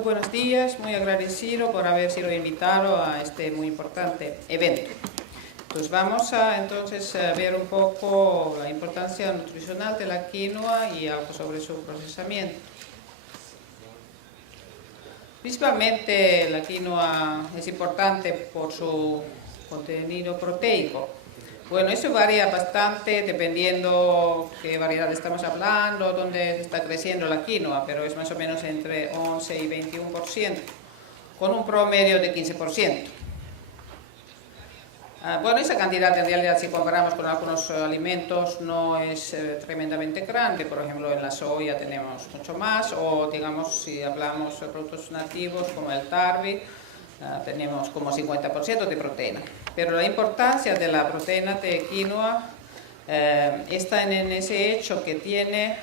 Muy buenos días, muy agradecido por haber sido invitado a este muy importante evento. Pues vamos a ver un poco la importancia nutricional de la quinoa y algo sobre su procesamiento. Principalmente la quinoa es importante por su contenido proteico. Bueno, eso varía bastante dependiendo qué variedad estamos hablando, dónde está creciendo la quinoa, pero es más o menos entre 11 y 21%, con un promedio de 15%. Bueno, esa cantidad en realidad, si comparamos con algunos alimentos, no es tremendamente grande. Por ejemplo, en la soya tenemos mucho más, o digamos, si hablamos de productos nativos como el tarbi, tenemos como 50% de proteína. Pero la importancia de la proteína de quinoa está en ese hecho que tiene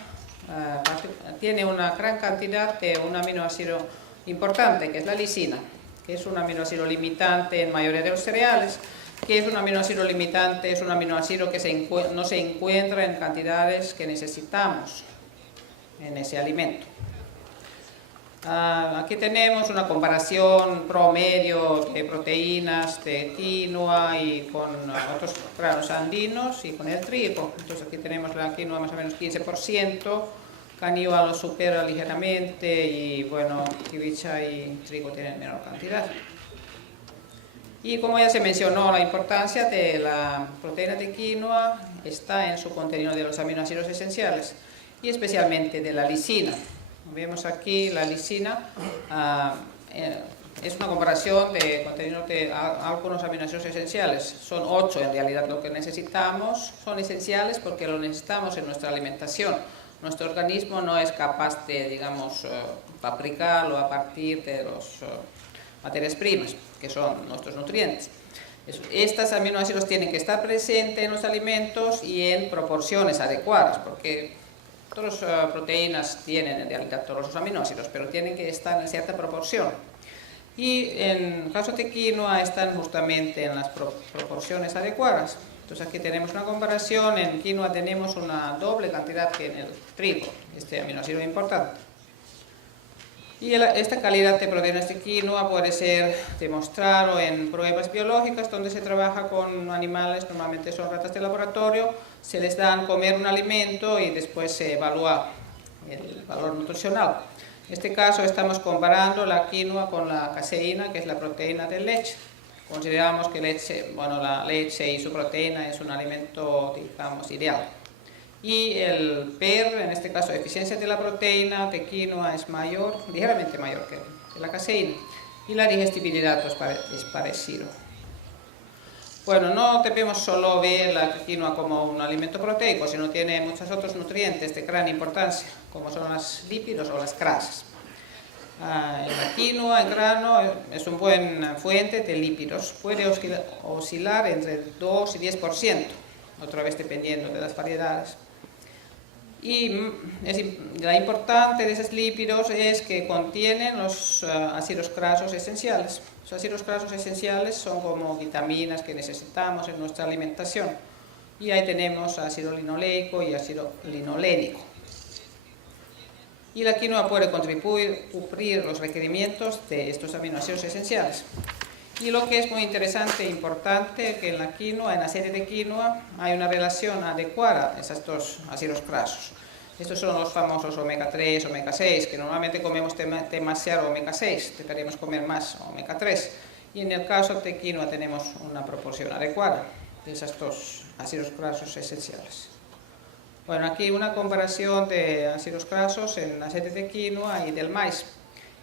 una gran cantidad de un aminoácido importante, que es la lisina, que es un aminoácido limitante en mayoría de los cereales. ¿Qué es un aminoácido limitante? Es un aminoácido que no se encuentra en cantidades que necesitamos en ese alimento. Aquí tenemos una comparación promedio de proteínas de quinoa y con otros granos andinos y con el trigo. Entonces aquí tenemos la quinoa más o menos 15%, caniva lo supera ligeramente y bueno, kibicha y trigo tienen menor cantidad. Y como ya se mencionó, la importancia de la proteína de quinoa está en su contenido de los aminoácidos esenciales y especialmente de la lisina. Vemos aquí la lisina, es una comparación de contenido de algunos aminoácidos esenciales. Son 8 en realidad lo que necesitamos, son esenciales porque lo necesitamos en nuestra alimentación. Nuestro organismo no es capaz de, digamos, fabricarlo a partir de las materias primas, que son nuestros nutrientes. Estos aminoácidos tienen que estar presentes en los alimentos y en proporciones adecuadas, porque todas las proteínas tienen en realidad todos los aminoácidos, pero tienen que estar en cierta proporción. Y en el caso de quinoa están justamente en las proporciones adecuadas. Entonces aquí tenemos una comparación. En quinoa tenemos una doble cantidad que en el trigo, este aminoácido importante. Y esta calidad de proteínas de quinoa puede ser demostrado en pruebas biológicas donde se trabaja con animales, normalmente son ratas de laboratorio, se les dan a comer un alimento y después se evalúa el valor nutricional. En este caso estamos comparando la quinoa con la caseína, que es la proteína de leche. Consideramos que la leche y su proteína es un alimento, digamos, ideal. Y el PER, en este caso eficiencia de la proteína de quinoa, es mayor, ligeramente mayor que la caseína, y la digestibilidad es parecido. Bueno, no debemos solo ver la quinoa como un alimento proteico, sino tiene muchos otros nutrientes de gran importancia, como son los lípidos o las grasas. La quinoa en grano es una buena fuente de lípidos, puede oscilar entre 2 y 10%, otra vez dependiendo de las variedades. Y la importante de esos lípidos es que contienen los ácidos grasos esenciales. Los ácidos grasos esenciales son como vitaminas que necesitamos en nuestra alimentación. Y ahí tenemos ácido linoleico y ácido linolénico. Y la quinoa puede contribuir a cubrir los requerimientos de estos aminoácidos esenciales. Y lo que es muy interesante e importante es que en la quinoa, en la serie de quinoa, hay una relación adecuada a esos dos ácidos grasos. Estos son los famosos omega 3, omega 6, que normalmente comemos demasiado omega 6, deberíamos comer más omega 3. Y en el caso de quinoa tenemos una proporción adecuada de esos dos ácidos grasos esenciales. Bueno, aquí una comparación de ácidos grasos en la serie de quinoa y del maíz.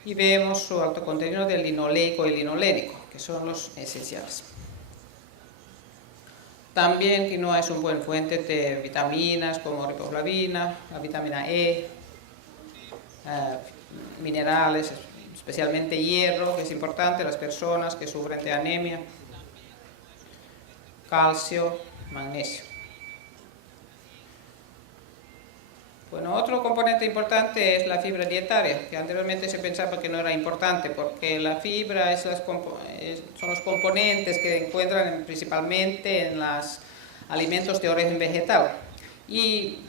Y vemos su alto contenido de linoleico y linolénico, que son los esenciales. También quinoa es una buena fuente de vitaminas como riboflavina, la vitamina E, minerales, especialmente hierro, que es importante en las personas que sufren de anemia, calcio, magnesio. Bueno, otro componente importante es la fibra dietaria, que anteriormente se pensaba que no era importante, porque la fibra son los componentes que se encuentran principalmente en los alimentos de origen vegetal. Y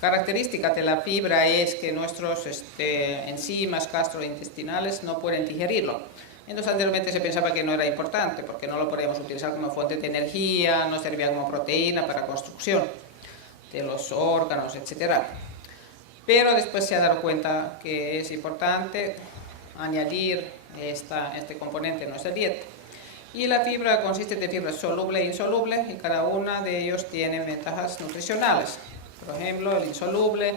característica de la fibra es que nuestros enzimas gastrointestinales no pueden digerirlo. Entonces anteriormente se pensaba que no era importante porque no lo podíamos utilizar como fuente de energía, no servía como proteína para construcción de los órganos, etc. Pero después se ha dado cuenta que es importante añadir este componente en nuestra dieta. Y la fibra consiste de fibra soluble e insoluble y cada una de ellos tiene ventajas nutricionales. Por ejemplo, el insoluble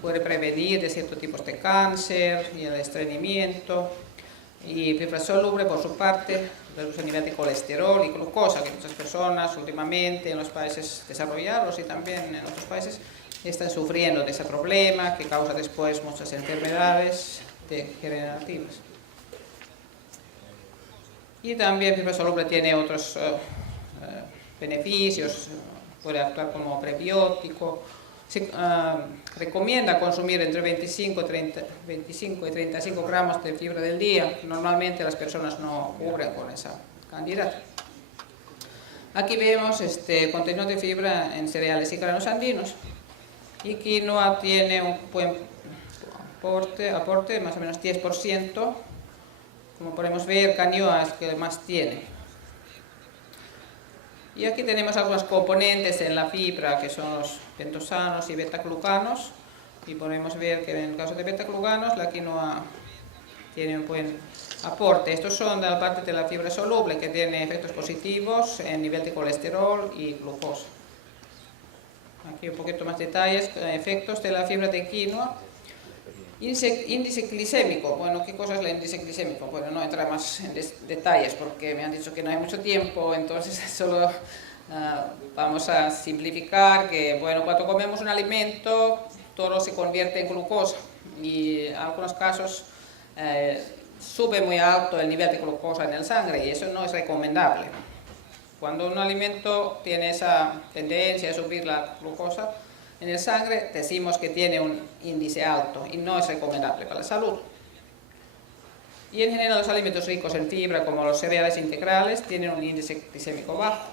puede prevenir de ciertos tipos de cáncer y el estreñimiento. Y fibra soluble, por su parte, reduce el nivel de colesterol y glucosa, que muchas personas últimamente en los países desarrollados y también en otros países están sufriendo de ese problema que causa después muchas enfermedades degenerativas. Y también fibra soluble tiene otros beneficios, puede actuar como prebiótico. Se recomienda consumir entre 25 y 35 gramos de fibra del día. Normalmente las personas no cubren con esa cantidad. Aquí vemos contenido de fibra en cereales y granos andinos. Y quinoa tiene un buen aporte, más o menos 10%. Como podemos ver, quinoa es el que más tiene. Y aquí tenemos algunos componentes en la fibra que son los pentosanos y betaglucanos. Y podemos ver que en el caso de betaglucanos la quinoa tiene un buen aporte. Estos son de la parte de la fibra soluble que tiene efectos positivos en nivel de colesterol y glucosa. Aquí un poquito más detalles, efectos de la fibra de quinoa. Índice glicémico. Bueno, ¿qué cosa es el índice glicémico? Bueno, no entra más en detalles porque me han dicho que no hay mucho tiempo, entonces solo vamos a simplificar que, bueno, cuando comemos un alimento, todo se convierte en glucosa y en algunos casos sube muy alto el nivel de glucosa en la sangre y eso no es recomendable. Cuando un alimento tiene esa tendencia a subir la glucosa en la sangre, decimos que tiene un índice alto y no es recomendable para la salud. Y en general los alimentos ricos en fibra, como los cereales integrales, tienen un índice glicémico bajo.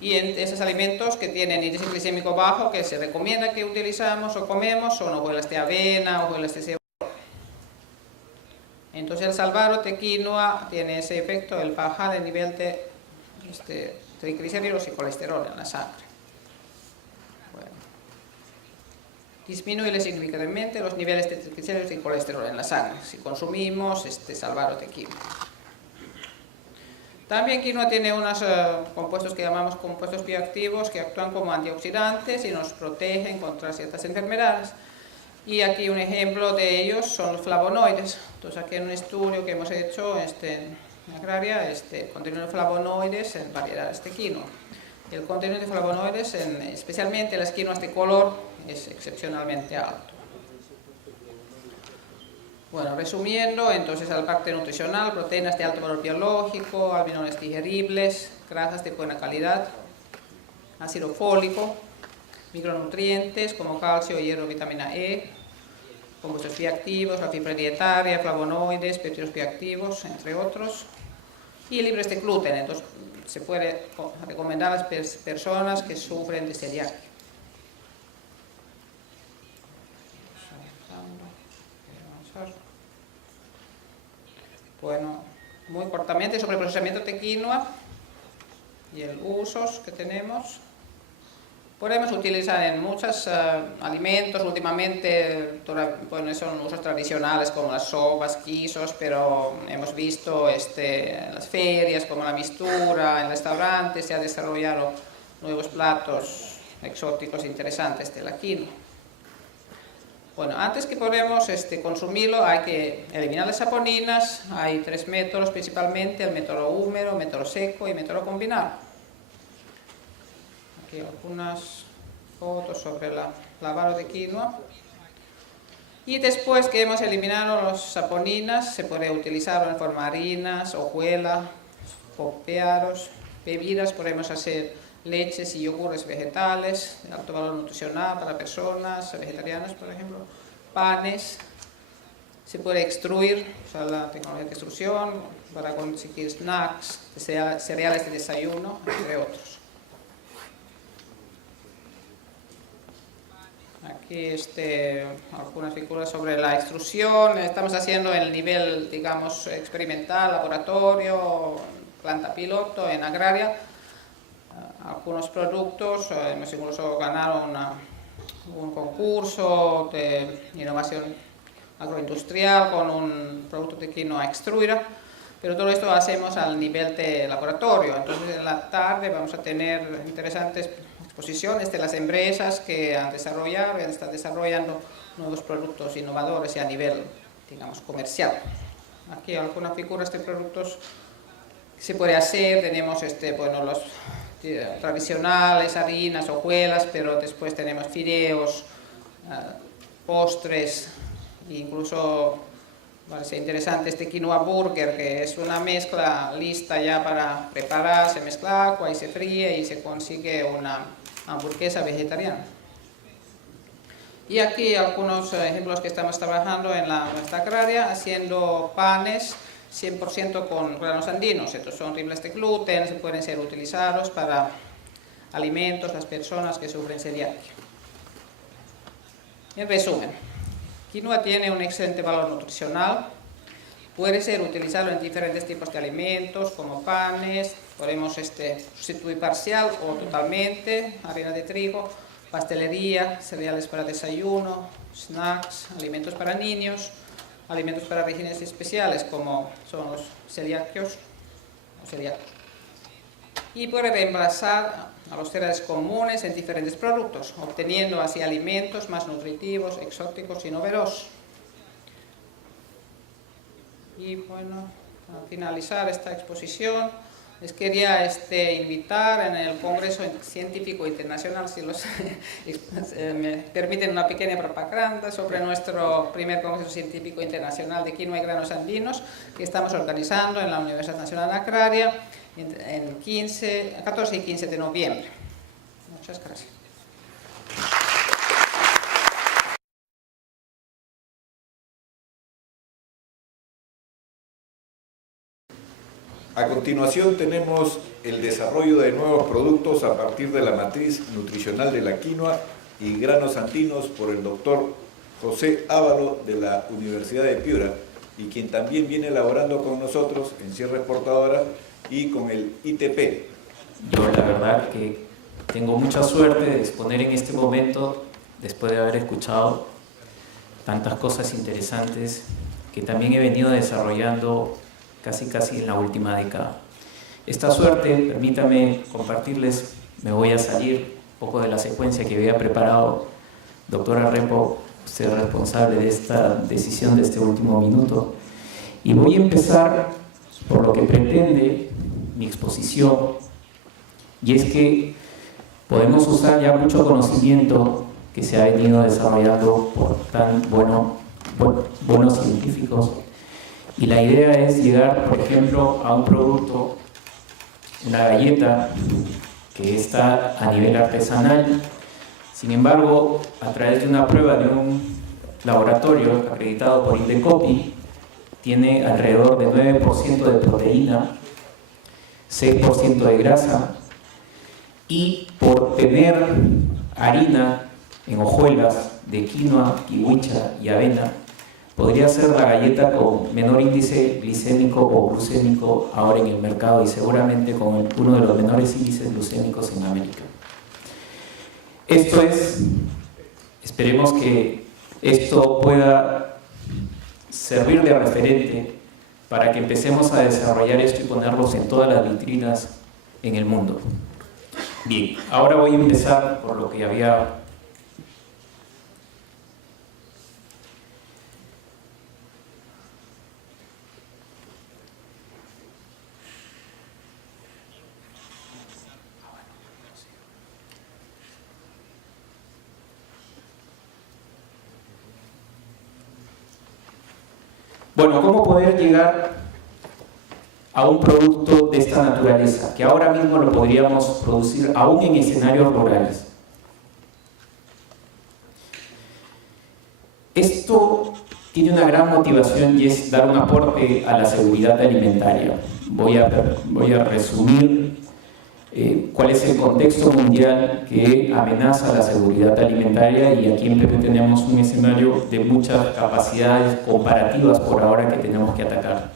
Y en esos alimentos que tienen índice glicémico bajo, que se recomienda que utilizamos o comemos, son hojuelas de avena, hojuelas de cebolla. Entonces el salvado de quinoa tiene ese efecto, el bajar el nivel de triglicéridos y colesterol en la sangre. Disminuye significativamente los niveles de triglicéridos y colesterol en la sangre si consumimos salvado de quinoa. También quinoa tiene unos compuestos que llamamos compuestos bioactivos que actúan como antioxidantes y nos protegen contra ciertas enfermedades. Y aquí un ejemplo de ellos son los flavonoides. Entonces aquí en un estudio que hemos hecho en Agraria, contenido de flavonoides en variedades de quinoa. El contenido de flavonoides, especialmente en las quinoas de color, es excepcionalmente alto. Bueno, resumiendo, entonces a la parte nutricional, proteínas de alto valor biológico, almidones digeribles, grasas de buena calidad, ácido fólico, micronutrientes como calcio, hierro, vitamina E, compuestos bioactivos, la fibra dietaria, flavonoides, péptidos bioactivos, entre otros, y libres de gluten. Entonces se puede recomendar a las personas que sufren de celiaquia. Bueno, muy cortamente sobre el procesamiento de quinoa y el usos que tenemos. Podemos utilizar en muchos alimentos, últimamente bueno, son usos tradicionales como las sopas, guisos, pero hemos visto en las ferias como la mistura, en restaurantes se han desarrollado nuevos platos exóticos e interesantes de la quinoa. Bueno, antes que podamos consumirlo hay que eliminar las saponinas. Hay tres métodos principalmente, el método húmedo, el método seco y el método combinado. Aquí algunas fotos sobre el lavado de quinoa. Y después que hemos eliminado las saponinas, se puede utilizar en forma de harinas, hojuelas, popeados, bebidas. Podemos hacer leches y yogures vegetales de alto valor nutricional para personas vegetarianas, por ejemplo, panes. Se puede extruir, usar la tecnología de extrusión para conseguir snacks, cereales de desayuno, entre otros. Aquí algunas figuras sobre la extrusión. Estamos haciendo el nivel, digamos, experimental, laboratorio, planta piloto en agraria. Algunos productos, hemos incluso ganado un concurso de innovación agroindustrial con un producto de quinoa extruida, pero todo esto lo hacemos al nivel de laboratorio. Entonces en la tarde vamos a tener interesantes exposiciones de las empresas que han desarrollado y están desarrollando nuevos productos innovadores y a nivel, digamos, comercial. Aquí algunas figuras de productos que se puede hacer. Tenemos bueno, los tradicionales, harinas, hojuelas, pero después tenemos fideos, postres, incluso parece interesante quinoa burger, que es una mezcla lista ya para preparar, se mezcla agua y se fríe y se consigue una hamburguesa vegetariana. Y aquí algunos ejemplos que estamos trabajando en nuestra agraria, haciendo panes 100% con granos andinos. Estos son libres de gluten, se pueden ser utilizados para alimentos, las personas que sufren celiaquia. En resumen, quinoa tiene un excelente valor nutricional, puede ser utilizado en diferentes tipos de alimentos como panes, podemos sustituir parcial o totalmente harina de trigo, pastelería, cereales para desayuno, snacks, alimentos para niños, alimentos para regímenes especiales como son los celíacos o celíacos. Y puede reemplazar a los cereales comunes en diferentes productos, obteniendo así alimentos más nutritivos, exóticos y novedosos. Y bueno, al finalizar esta exposición, les quería invitar en el Congreso Científico Internacional, si me permiten una pequeña propaganda sobre nuestro primer Congreso Científico Internacional de Quinoa y Granos Andinos, que estamos organizando en la Universidad Nacional Agraria en 14 y 15 de noviembre. Muchas gracias. A continuación tenemos el desarrollo de nuevos productos a partir de la matriz nutricional de la quinoa y granos andinos por el doctor José Ávalo de la Universidad de Piura, y quien también viene elaborando con nosotros en Sierra Exportadora y con el ITP. Yo la verdad que tengo mucha suerte de exponer en este momento, después de haber escuchado tantas cosas interesantes que también he venido desarrollando casi en la última década. Esta suerte, permítame compartirles, me voy a salir un poco de la secuencia que había preparado. Doctora Repo, usted es responsable de esta decisión de este último minuto. Y voy a empezar por lo que pretende mi exposición, y es que podemos usar ya mucho conocimiento que se ha venido desarrollando por tan buenos científicos. Y la idea es llegar, por ejemplo, a un producto, una galleta que está a nivel artesanal. Sin embargo, a través de una prueba de un laboratorio acreditado por Indecopi, tiene alrededor de 9% de proteína, 6% de grasa, y por tener harina en hojuelas de quinoa, kiwicha y avena, podría ser la galleta con menor índice glicémico o glucémico ahora en el mercado, y seguramente con uno de los menores índices glucémicos en América. Esto es, esperemos que esto pueda servir de referente para que empecemos a desarrollar esto y ponerlos en todas las vitrinas en el mundo. Bien, ahora voy a empezar por lo que había. Bueno, ¿cómo poder llegar a un producto de esta naturaleza, que ahora mismo lo podríamos producir aún en escenarios rurales? Esto tiene una gran motivación, y es dar un aporte a la seguridad alimentaria. Voy a resumir cuál es el contexto mundial que amenaza la seguridad alimentaria, y aquí en Perú tenemos un escenario de muchas capacidades comparativas por ahora que tenemos que atacar.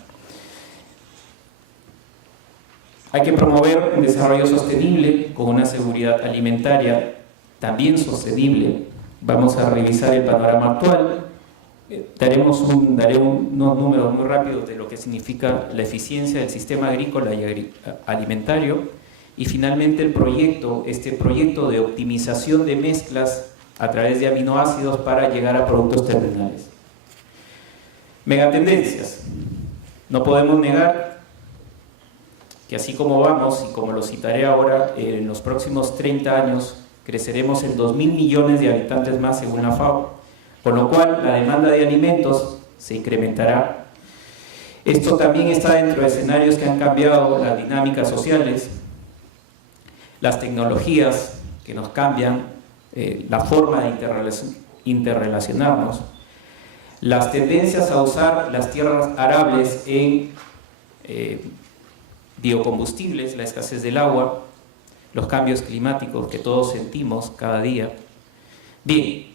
Hay que promover un desarrollo sostenible con una seguridad alimentaria también sostenible. Vamos a revisar el panorama actual. Daré unos números muy rápidos de lo que significa la eficiencia del sistema agrícola y alimentario. Y finalmente este proyecto de optimización de mezclas a través de aminoácidos para llegar a productos terminales. Megatendencias. No podemos negar que así como vamos, y como lo citaré ahora, en los próximos 30 años creceremos en 2.000 millones de habitantes más según la FAO, con lo cual la demanda de alimentos se incrementará. Esto también está dentro de escenarios que han cambiado las dinámicas sociales, las tecnologías que nos cambian, la forma de interrelacionarnos, las tendencias a usar las tierras arables en biocombustibles, la escasez del agua, los cambios climáticos que todos sentimos cada día. Bien,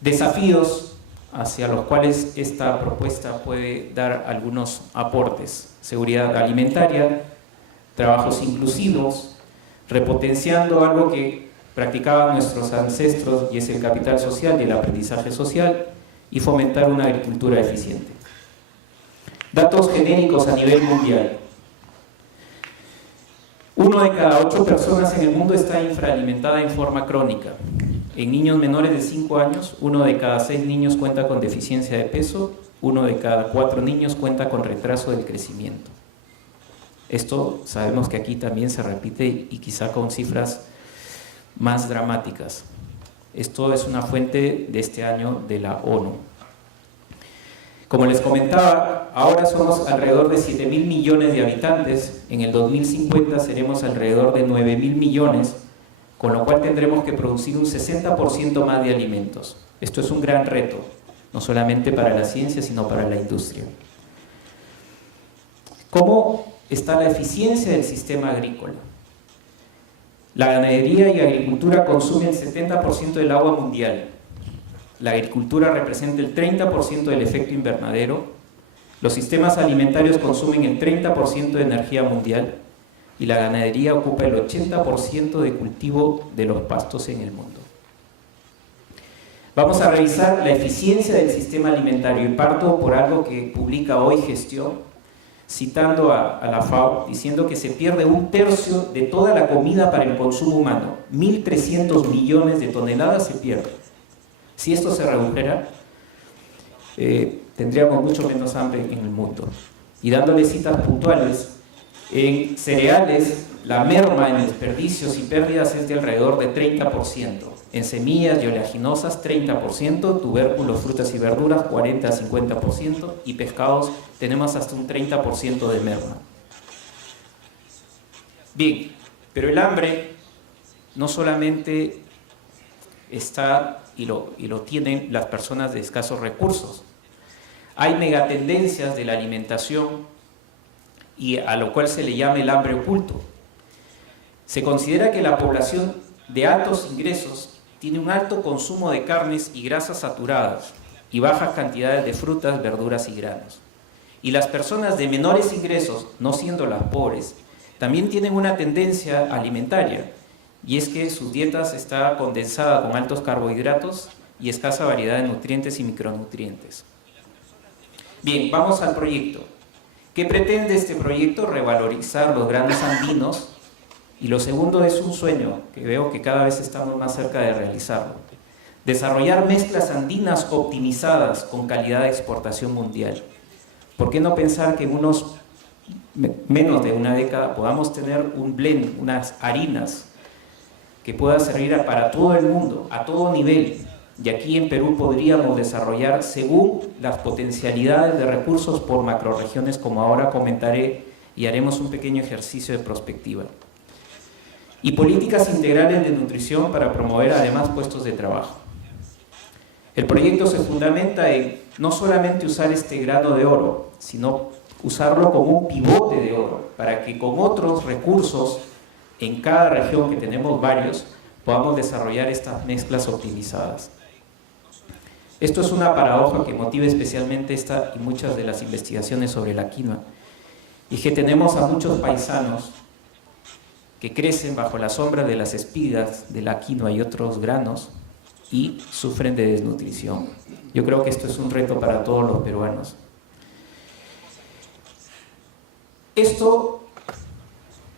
desafíos hacia los cuales esta propuesta puede dar algunos aportes: seguridad alimentaria, trabajos inclusivos, repotenciando algo que practicaban nuestros ancestros, y es el capital social y el aprendizaje social, y fomentar una agricultura eficiente. Datos genéricos a nivel mundial. 1 de cada 8 personas en el mundo está infraalimentada en forma crónica. En niños menores de 5 años, 1 de cada 6 niños cuenta con deficiencia de peso, 1 de cada 4 niños cuenta con retraso del crecimiento. Esto sabemos que aquí también se repite, y quizá con cifras más dramáticas. Esto es una fuente de este año de la ONU. Como les comentaba, ahora somos alrededor de 7.000 millones de habitantes. En el 2050 seremos alrededor de 9.000 millones, con lo cual tendremos que producir un 60% más de alimentos. Esto es un gran reto, no solamente para la ciencia, sino para la industria. ¿Cómo está la eficiencia del sistema agrícola? La ganadería y agricultura consumen el 70% del agua mundial. La agricultura representa el 30% del efecto invernadero. Los sistemas alimentarios consumen el 30% de energía mundial, y la ganadería ocupa el 80% de cultivo de los pastos en el mundo. Vamos a revisar la eficiencia del sistema alimentario, y parto por algo que publica hoy Gestión, citando a la FAO, diciendo que se pierde 1/3 de toda la comida para el consumo humano. 1.300 millones de toneladas se pierden. Si esto se redujera, tendríamos mucho menos hambre en el mundo. Y dándole citas puntuales, en cereales la merma en desperdicios y pérdidas es de alrededor de 30%. En semillas y oleaginosas 30%, tubérculos, frutas y verduras 40 a 50%, y pescados tenemos hasta un 30% de merma. Bien, pero el hambre no solamente está y lo tienen las personas de escasos recursos. Hay megatendencias de la alimentación, y a lo cual se le llama el hambre oculto. Se considera que la población de altos ingresos tiene un alto consumo de carnes y grasas saturadas y bajas cantidades de frutas, verduras y granos. Y las personas de menores ingresos, no siendo las pobres, también tienen una tendencia alimentaria, y es que sus dietas está condensada con altos carbohidratos y escasa variedad de nutrientes y micronutrientes. Bien, vamos al proyecto. ¿Qué pretende este proyecto? Revalorizar los granos andinos, y lo segundo es un sueño que veo que cada vez estamos más cerca de realizarlo. Desarrollar mezclas andinas optimizadas con calidad de exportación mundial. ¿Por qué no pensar que en menos de una década podamos tener un blend, unas harinas que pueda servir para todo el mundo, a todo nivel? Y aquí en Perú podríamos desarrollar según las potencialidades de recursos por macrorregiones, como ahora comentaré, y haremos un pequeño ejercicio de prospectiva. Y políticas integrales de nutrición para promover además puestos de trabajo. El proyecto se fundamenta en no solamente usar este grano de oro, sino usarlo como un pivote de oro, para que con otros recursos en cada región, que tenemos varios, podamos desarrollar estas mezclas optimizadas. Esto es una paradoja que motiva especialmente esta y muchas de las investigaciones sobre la quinoa, y que tenemos a muchos paisanos que crecen bajo la sombra de las espigas de la quinoa y otros granos y sufren de desnutrición. Yo creo que esto es un reto para todos los peruanos. Esto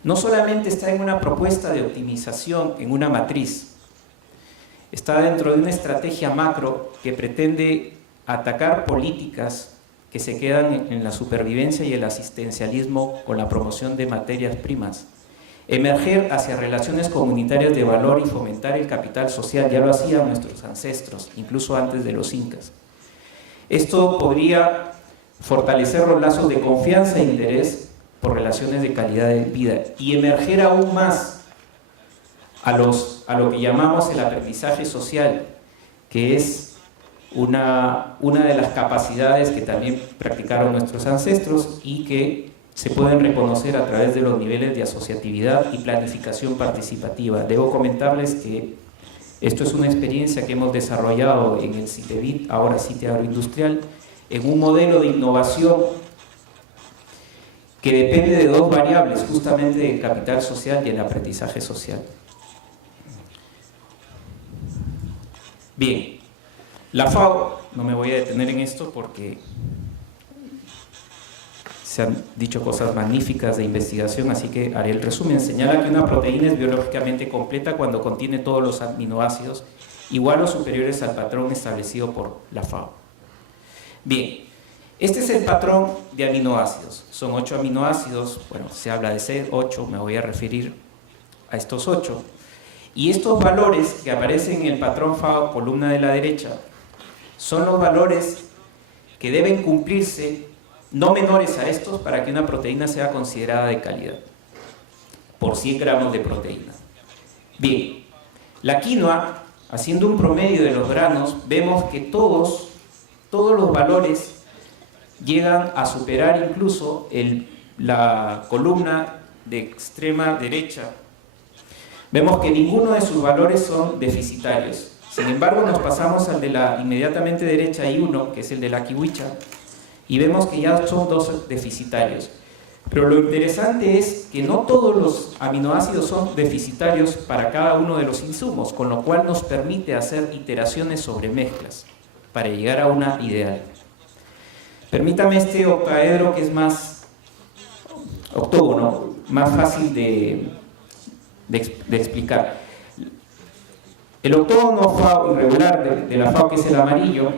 no solamente está en una propuesta de optimización, en una matriz, está dentro de una estrategia macro que pretende atacar políticas que se quedan en la supervivencia y el asistencialismo con la promoción de materias primas, emerger hacia relaciones comunitarias de valor y fomentar el capital social. Ya lo hacían nuestros ancestros, incluso antes de los incas. Esto podría fortalecer los lazos de confianza e interés por relaciones de calidad de vida y emerger aún más a lo que llamamos el aprendizaje social, que es una de las capacidades que también practicaron nuestros ancestros y que se pueden reconocer a través de los niveles de asociatividad y planificación participativa. Debo comentarles que esto es una experiencia que hemos desarrollado en el CITEBIT, ahora CITE Agroindustrial, en un modelo de innovación que depende de dos variables, justamente del capital social y el aprendizaje social. Bien, la FAO, no me voy a detener en esto porque se han dicho cosas magníficas de investigación, así que haré el resumen. Señala que una proteína es biológicamente completa cuando contiene todos los aminoácidos igual o superiores al patrón establecido por la FAO. Bien, este es el patrón de aminoácidos. Son 8 aminoácidos, bueno, se habla de 6, 8, me voy a referir a estos 8. Y estos valores que aparecen en el patrón FAO, columna de la derecha, son los valores que deben cumplirse, no menores a estos, para que una proteína sea considerada de calidad, por 100 gramos de proteína. Bien, la quinoa, haciendo un promedio de los granos, vemos que todos los valores llegan a superar incluso la columna de extrema derecha. Vemos que ninguno de sus valores son deficitarios. Sin embargo, nos pasamos al de la inmediatamente derecha I1, que es el de la kiwicha, y vemos que ya son 2 deficitarios. Pero lo interesante es que no todos los aminoácidos son deficitarios para cada uno de los insumos, con lo cual nos permite hacer iteraciones sobre mezclas para llegar a una ideal. Permítame este octaedro que es más octógono, más fácil de explicar. El octógono FAO irregular de la FAO, que es el amarillo,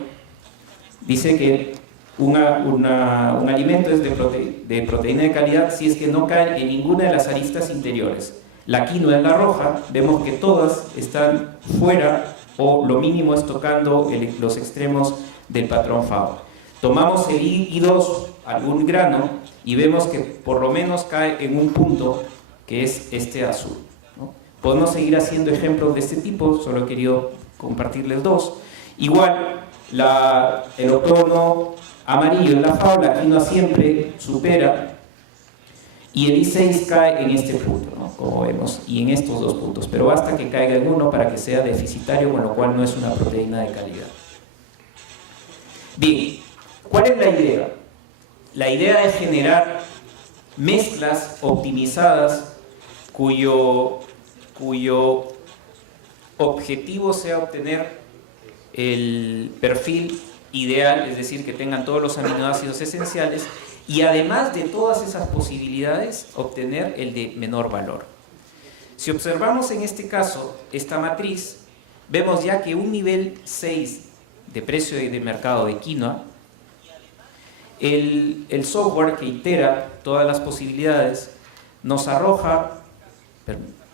dice que un alimento es de proteína de calidad si es que no cae en ninguna de las aristas interiores. La quinoa es la roja, vemos que todas están fuera o lo mínimo es tocando los extremos del patrón FAO. Tomamos el I2, algún grano, y vemos que por lo menos cae en un punto que es este azul, ¿no? Podemos seguir haciendo ejemplos de este tipo, solo he querido compartirles 2. Igual, el octógono amarillo en la FAO, la quinoa siempre supera, y el I6 cae en este punto, ¿no? Como vemos, y en estos 2 puntos, pero basta que caiga en uno para que sea deficitario, con lo cual no es una proteína de calidad. Bien, ¿cuál es la idea? La idea es generar mezclas optimizadas cuyo objetivo sea obtener el perfil ideal, es decir, que tengan todos los aminoácidos esenciales y además de todas esas posibilidades, obtener el de menor valor. Si observamos en este caso esta matriz, vemos ya que un nivel 6 de precio de mercado de quinoa, el software que itera todas las posibilidades nos arroja,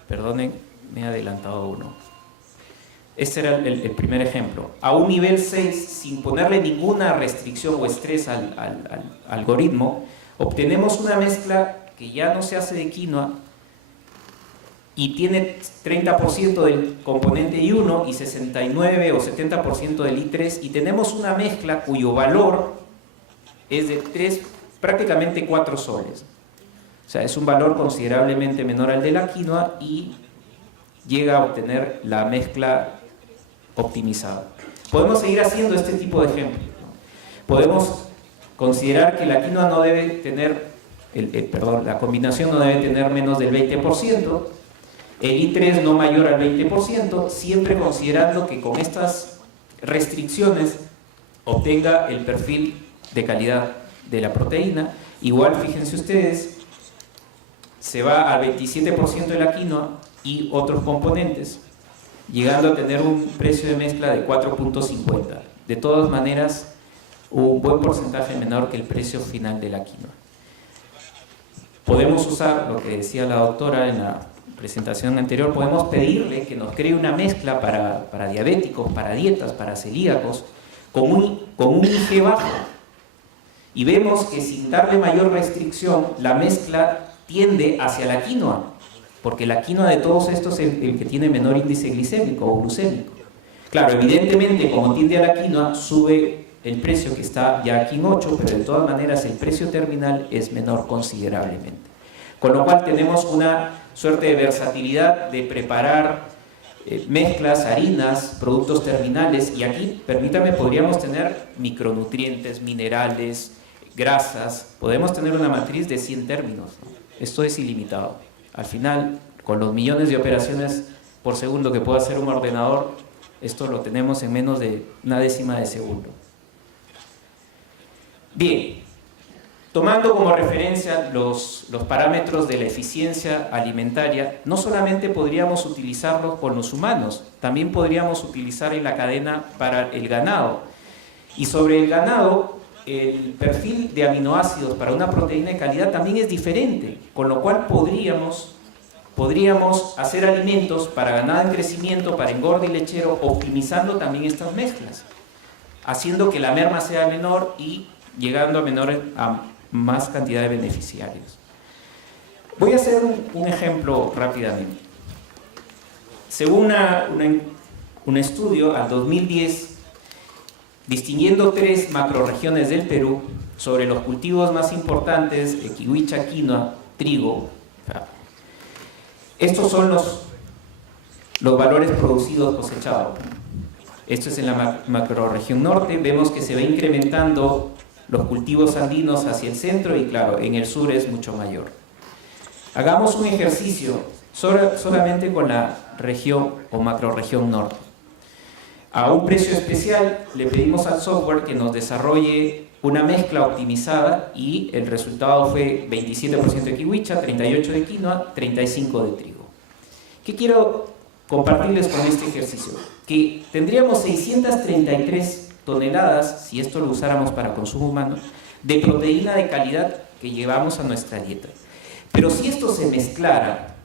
perdonen, me he adelantado uno. Este era el primer ejemplo. A un nivel 6, sin ponerle ninguna restricción o estrés al algoritmo, obtenemos una mezcla que ya no se hace de quinoa y tiene 30% del componente I1 y 69 o 70% del I3, y tenemos una mezcla cuyo valor es de prácticamente 4 soles. O sea, es un valor considerablemente menor al de la quinoa y llega a obtener la mezcla optimizada. Podemos seguir haciendo este tipo de ejemplos. Podemos considerar que la quinoa no debe tener, la combinación no debe tener menos del 20%, el I3 no mayor al 20%, siempre considerando que con estas restricciones obtenga el perfil de calidad de la proteína. Igual, fíjense ustedes, se va al 27% de la quinoa y otros componentes, llegando a tener un precio de mezcla de 4.50. De todas maneras, un buen porcentaje menor que el precio final de la quinoa. Podemos usar lo que decía la doctora en la presentación anterior, podemos pedirle que nos cree una mezcla para diabéticos, para dietas, para celíacos, con un IG bajo. Y vemos que sin darle mayor restricción, la mezcla tiende hacia la quinoa, porque la quinoa de todos estos es el que tiene menor índice glicémico o glucémico. Claro, evidentemente, como tiende a la quinoa, sube el precio, que está ya aquí en 8, pero de todas maneras el precio terminal es menor considerablemente. Con lo cual tenemos una suerte de versatilidad de preparar mezclas, harinas, productos terminales, y aquí, permítame, podríamos tener micronutrientes, minerales, grasas, podemos tener una matriz de 100 términos, ¿no? Esto es ilimitado. Al final, con los millones de operaciones por segundo que puede hacer un ordenador, esto lo tenemos en menos de una décima de segundo. Bien, tomando como referencia los parámetros de la eficiencia alimentaria, no solamente podríamos utilizarlos con los humanos, también podríamos utilizar en la cadena para el ganado. Y sobre el ganado, el perfil de aminoácidos para una proteína de calidad también es diferente, con lo cual podríamos hacer alimentos para ganado en crecimiento, para engorde y lechero, optimizando también estas mezclas, haciendo que la merma sea menor y llegando a más cantidad de beneficiarios. Voy a hacer un ejemplo rápidamente. Según un estudio al 2010, distinguiendo 3 macrorregiones del Perú sobre los cultivos más importantes, kiwicha, quinoa, trigo. Estos son los valores producidos cosechados. Esto es en la macrorregión norte. Vemos que se va incrementando los cultivos andinos hacia el centro y, claro, en el sur es mucho mayor. Hagamos un ejercicio solamente con la región o macrorregión norte. A un precio especial le pedimos al software que nos desarrolle una mezcla optimizada y el resultado fue 27% de kiwicha, 38% de quinoa, 35% de trigo. ¿Qué quiero compartirles con este ejercicio? Que tendríamos 633 toneladas, si esto lo usáramos para consumo humano, de proteína de calidad que llevamos a nuestra dieta. Pero si esto se mezclara,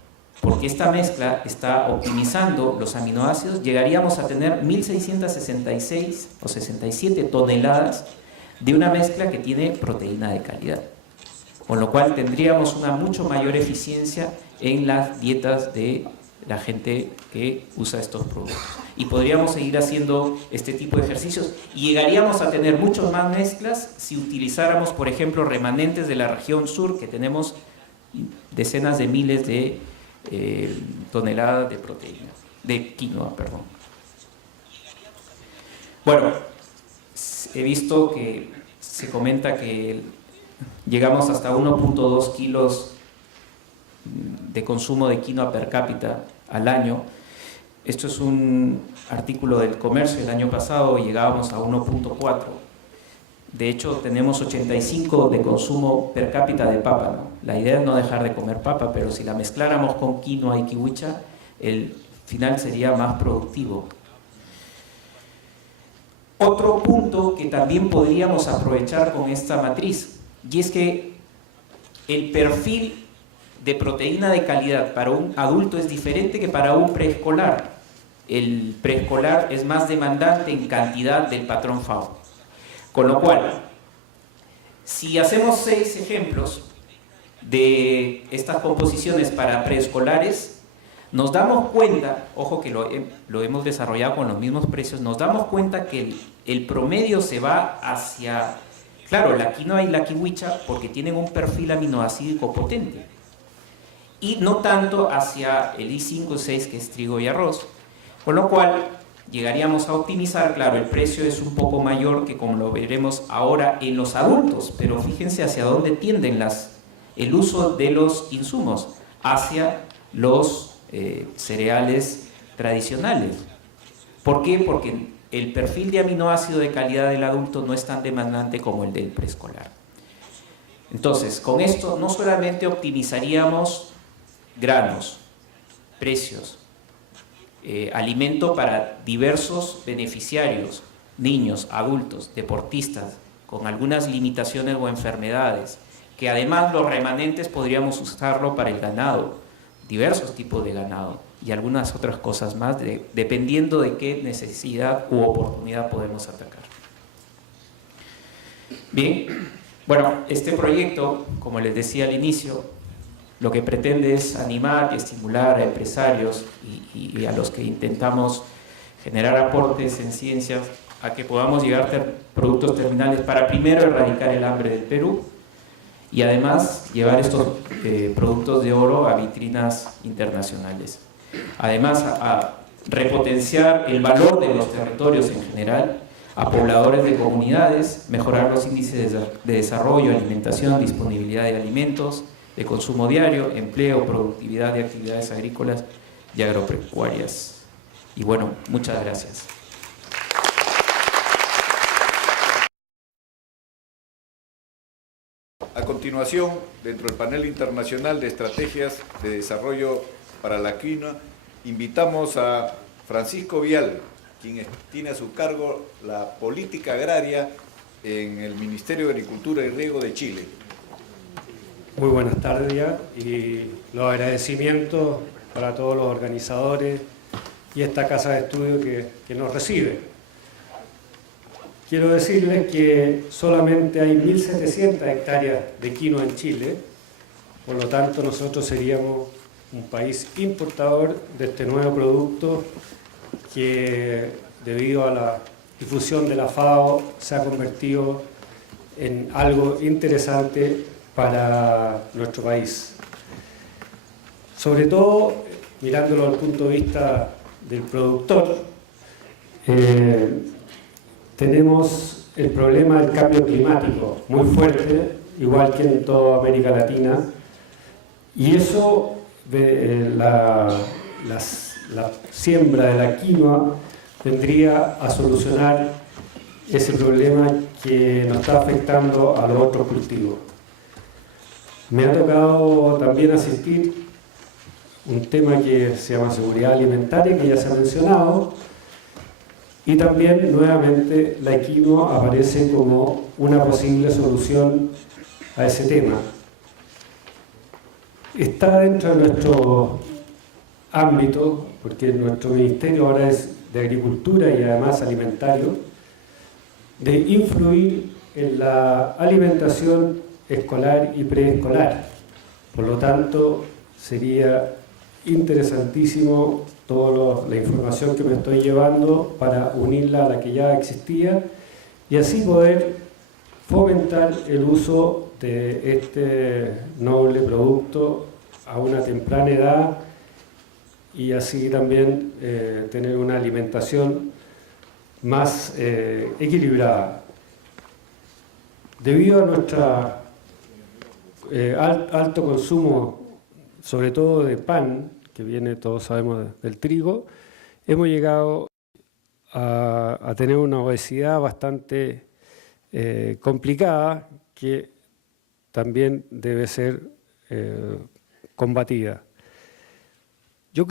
porque esta mezcla está optimizando los aminoácidos, llegaríamos a tener 1.666 o 67 toneladas de una mezcla que tiene proteína de calidad. Con lo cual tendríamos una mucho mayor eficiencia en las dietas de la gente que usa estos productos. Y podríamos seguir haciendo este tipo de ejercicios y llegaríamos a tener muchas más mezclas si utilizáramos, por ejemplo, remanentes de la región sur, que tenemos decenas de miles de toneladas de proteína, de quinoa, perdón. Bueno, he visto que se comenta que llegamos hasta 1.2 kilos de consumo de quinoa per cápita al año. Esto es un artículo del Comercio. El año pasado llegábamos a 1.4. De hecho, tenemos 85 de consumo per cápita de papa, ¿no? La idea es no dejar de comer papa, pero si la mezcláramos con quinoa y kiwicha, el final sería más productivo. Otro punto que también podríamos aprovechar con esta matriz, y es que el perfil de proteína de calidad para un adulto es diferente que para un preescolar. El preescolar es más demandante en cantidad del patrón FAO. Con lo cual, si hacemos 6 ejemplos de estas composiciones para preescolares, nos damos cuenta, ojo que lo hemos desarrollado con los mismos precios, nos damos cuenta que el promedio se va hacia Claro, la quinoa y la kiwicha porque tienen un perfil aminoácido potente. Y no tanto hacia el I5 6 que es trigo y arroz. Con lo cual llegaríamos a optimizar, claro, el precio es un poco mayor que como lo veremos ahora en los adultos, pero fíjense hacia dónde tienden el uso de los insumos, hacia los cereales tradicionales. ¿Por qué? Porque el perfil de aminoácido de calidad del adulto no es tan demandante como el del preescolar. Entonces, con esto no solamente optimizaríamos granos, precios, alimento para diversos beneficiarios, niños, adultos, deportistas, con algunas limitaciones o enfermedades, que además los remanentes podríamos usarlo para el ganado, diversos tipos de ganado y algunas otras cosas más, dependiendo de qué necesidad u oportunidad podemos atacar. Bien, bueno, este proyecto, como les decía al inicio, lo que pretende es animar y estimular a empresarios y a los que intentamos generar aportes en ciencias a que podamos llegar a productos terminales para primero erradicar el hambre del Perú y además llevar estos productos de oro a vitrinas internacionales. Además, a repotenciar el valor de los territorios en general, a pobladores de comunidades, mejorar los índices de desarrollo, alimentación, disponibilidad de alimentos, de consumo diario, empleo, productividad de actividades agrícolas y agropecuarias. Y bueno, muchas gracias. A continuación, dentro del panel internacional de estrategias de desarrollo para la quinoa, invitamos a Francisco Vial, quien tiene a su cargo la política agraria en el Ministerio de Agricultura y Riego de Chile. Muy buenas tardes ya, y los agradecimientos para todos los organizadores y esta casa de estudio que nos recibe. Quiero decirles que solamente hay 1.700 hectáreas de quinoa en Chile, por lo tanto nosotros seríamos un país importador de este nuevo producto que, debido a la difusión de la FAO, se ha convertido en algo interesante para nuestro país. Sobre todo, mirándolo desde el punto de vista del productor, tenemos el problema del cambio climático muy fuerte, igual que en toda América Latina, y eso, la siembra de la quinoa vendría a solucionar ese problema que nos está afectando a los otros cultivos. Me ha tocado también asistir un tema que se llama seguridad alimentaria, que ya se ha mencionado, y también nuevamente la quinoa aparece como una posible solución a ese tema. Está dentro de nuestro ámbito, porque nuestro ministerio ahora es de Agricultura y además alimentario, de influir en la alimentación escolar y preescolar. Por lo tanto, sería interesantísimo toda la información que me estoy llevando para unirla a la que ya existía y así poder fomentar el uso de este noble producto a una temprana edad y así también tener una alimentación más equilibrada. Debido a nuestra alto consumo, sobre todo de pan, que viene, todos sabemos, del trigo, hemos llegado a tener una obesidad bastante complicada que también debe ser combatida. Yo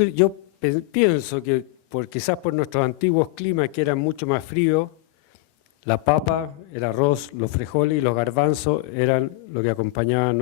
pienso que quizás por nuestros antiguos climas que eran mucho más fríos, la papa, el arroz, los frijoles y los garbanzos eran lo que acompañaban